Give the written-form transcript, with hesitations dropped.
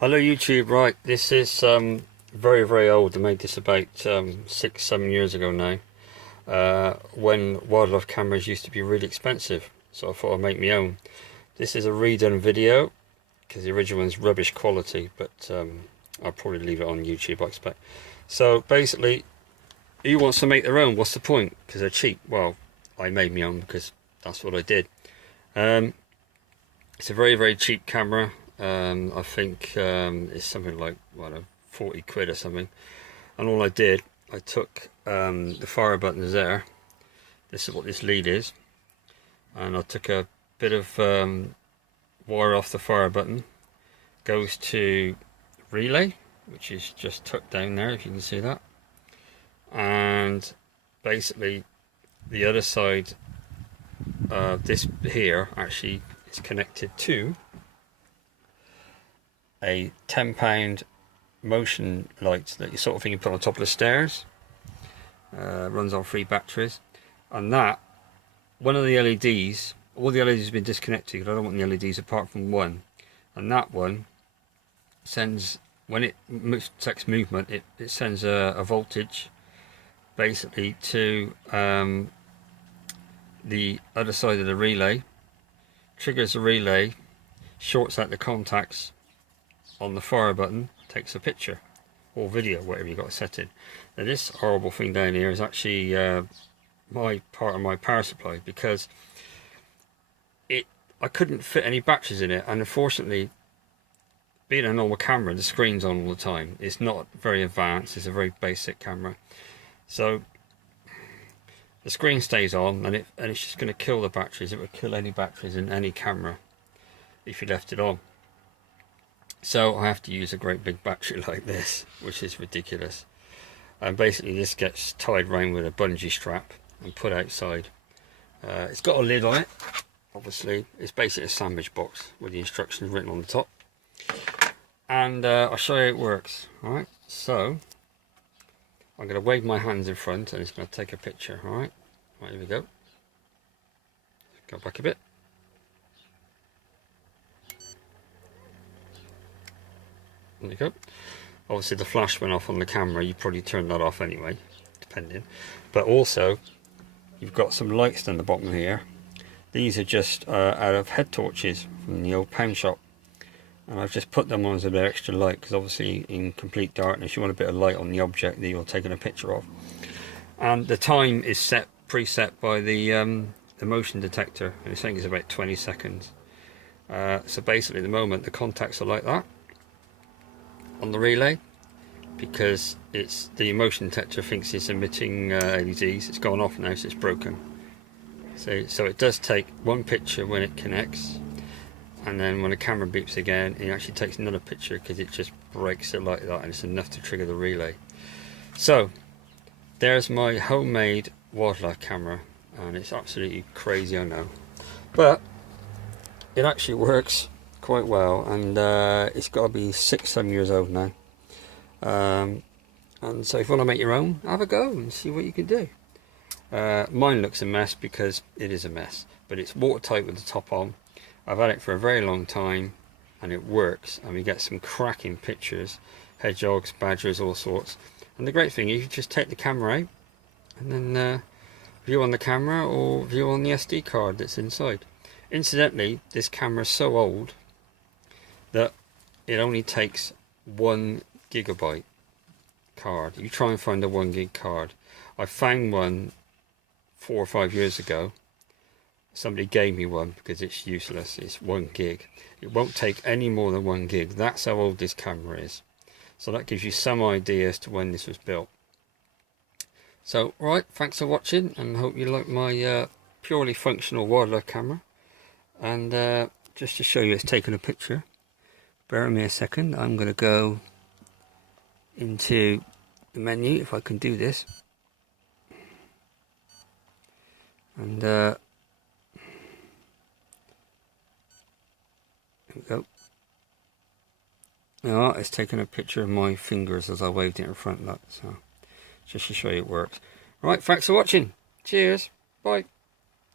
Hello YouTube, right, this is very old. I made this about 6-7 years ago now, when wildlife cameras used to be really expensive, so I thought I'd make my own. This is a redone video because the original one's rubbish quality, but I'll probably leave it on YouTube, I expect. So basically, who wants to make their own? What's the point? Because they're cheap. Well, I made my own because that's what I did. It's a very cheap camera. I think it's something like, what, 40 quid or something. And all I did, I took the fire buttons there. This is what this lead is. And I took a bit of wire off the fire button. Goes to relay, which is just tucked down there, if you can see that. And basically, the other side, this here, actually is connected to a £10 motion light that you sort of think you put on top of the stairs. Runs on 3 batteries, and that one of the LEDs, all the LEDs have been disconnected because I don't want the LEDs apart from one, and that one sends, when it detects movement, it sends a voltage basically to the other side of the relay, triggers the relay, shorts out the contacts on the fire button, takes a picture or video, whatever you got to set in. Now this horrible thing down here is actually my part of my power supply, because I couldn't fit any batteries in it, and unfortunately, being a normal camera, the screen's on all the time. It's not very advanced, it's a very basic camera, so the screen stays on, and it's just going to kill the batteries. It would kill any batteries in any camera if you left it on. So I have to use a great big battery like this, which is ridiculous. And basically this gets tied around with a bungee strap and put outside. It's got a lid on it, obviously. It's basically a sandwich box with the instructions written on the top. And I'll show you how it works. Alright, so I'm going to wave my hands in front and it's going to take a picture. Alright, right, here we go. Go back a bit. There you go. Obviously the flash went off on the camera. You probably turned that off anyway, depending. But also, you've got some lights down the bottom here. These are just out of head torches from the old pound shop. And I've just put them on as a bit of extra light, because obviously in complete darkness you want a bit of light on the object that you're taking a picture of. And the time is preset by the motion detector, and it's saying it's about 20 seconds. So basically at the moment the contacts are like that on the relay, because the motion detector thinks it's emitting LEDs. It's gone off now, so it's broken. So it does take one picture when it connects, and then when the camera beeps again, it actually takes another picture, because it just breaks it like that, and it's enough to trigger the relay. So there's my homemade wildlife camera, and it's absolutely crazy, I know, but it actually works quite well. And it's got to be 6-7 years old now, and so if you want to make your own, have a go and see what you can do. Mine looks a mess because it is a mess, but it's watertight with the top on. I've had it for a very long time and it works, and we get some cracking pictures, hedgehogs, badgers, all sorts. And the great thing is you just take the camera out and then view on the camera or view on the SD card that's inside. Incidentally, this camera is so old that it only takes 1 GB card. You try and find a 1 gig card. I found one 4 or 5 years ago. Somebody gave me one because it's useless. It's 1 gig. It won't take any more than 1 gig. That's how old this camera is. So that gives you some idea as to when this was built. So, alright, thanks for watching, and hope you like my purely functional wildlife camera. And just to show you it's taken a picture, bear with me a second. I'm going to go into the menu, if I can do this, and there we go. Now it's taken a picture of my fingers as I waved it in front of that, so just to show you it works. Right, thanks for watching. Cheers, bye.